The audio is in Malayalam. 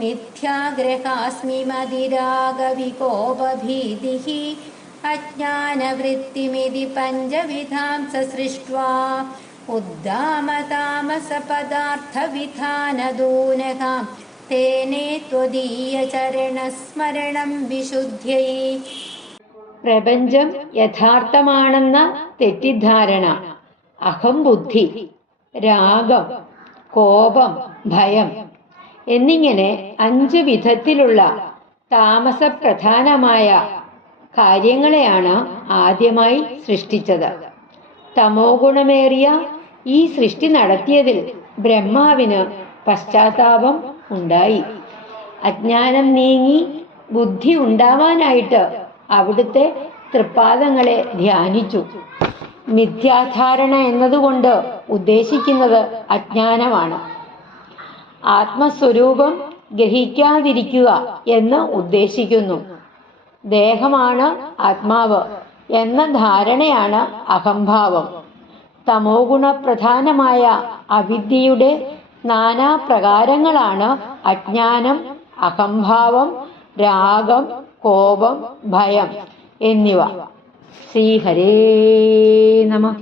മിഥ്യാഗ്രഹാസ്മി മതിരാഗവികോപഭീതിഃ അജ്ഞാനവൃത്തിമിതി പഞ്ചവിധാം സസൃഷ്ട്വാ ഉദ്ദാമതാമസപദാർത്ഥവിധാനദൂനകാം തേനേ ത്വദീയചരണസ്മരണം വിശുദ്ധ്യൈ. പ്രപഞ്ചം യഥാർത്ഥമാണെന്ന തെറ്റിദ്ധാരണ, അഹംബുദ്ധി, രാഗം, കോപം, ഭയം എന്നിങ്ങനെ 5 വിധത്തിലുള്ള താമസപ്രധാനമായ കാര്യങ്ങളെയാണ് ആദ്യമായി സൃഷ്ടിച്ചത്. തമോ ഗുണമേറിയ ഈ സൃഷ്ടി നടത്തിയതിൽ ബ്രഹ്മാവിന് പശ്ചാത്താപം ഉണ്ടായി. അജ്ഞാനം നീങ്ങി ബുദ്ധി ഉണ്ടാവാനായിട്ട് അവിടുത്തെ തൃപ്പാദങ്ങളെ ധ്യാനിച്ചു. മിഥ്യാധാരണ എന്നതുകൊണ്ട് ഉദ്ദേശിക്കുന്നത് അജ്ഞാനമാണ്. ആത്മസ്വരൂപം ഗ്രഹിക്കാതിരിക്കുക എന്ന് ഉദ്ദേശിക്കുന്നു. ദേഹമാണ് ആത്മാവ് എന്ന ധാരണയാണ് അഹംഭാവം. തമോ ഗുണപ്രധാനമായ അവിദ്യയുടെ നാനാപ്രകാരങ്ങളാണ് അജ്ഞാനം, അഹംഭാവം, രാഗം, കോപം, ഭയം എന്നിവ. ശ്രീഹരേ നമഃ.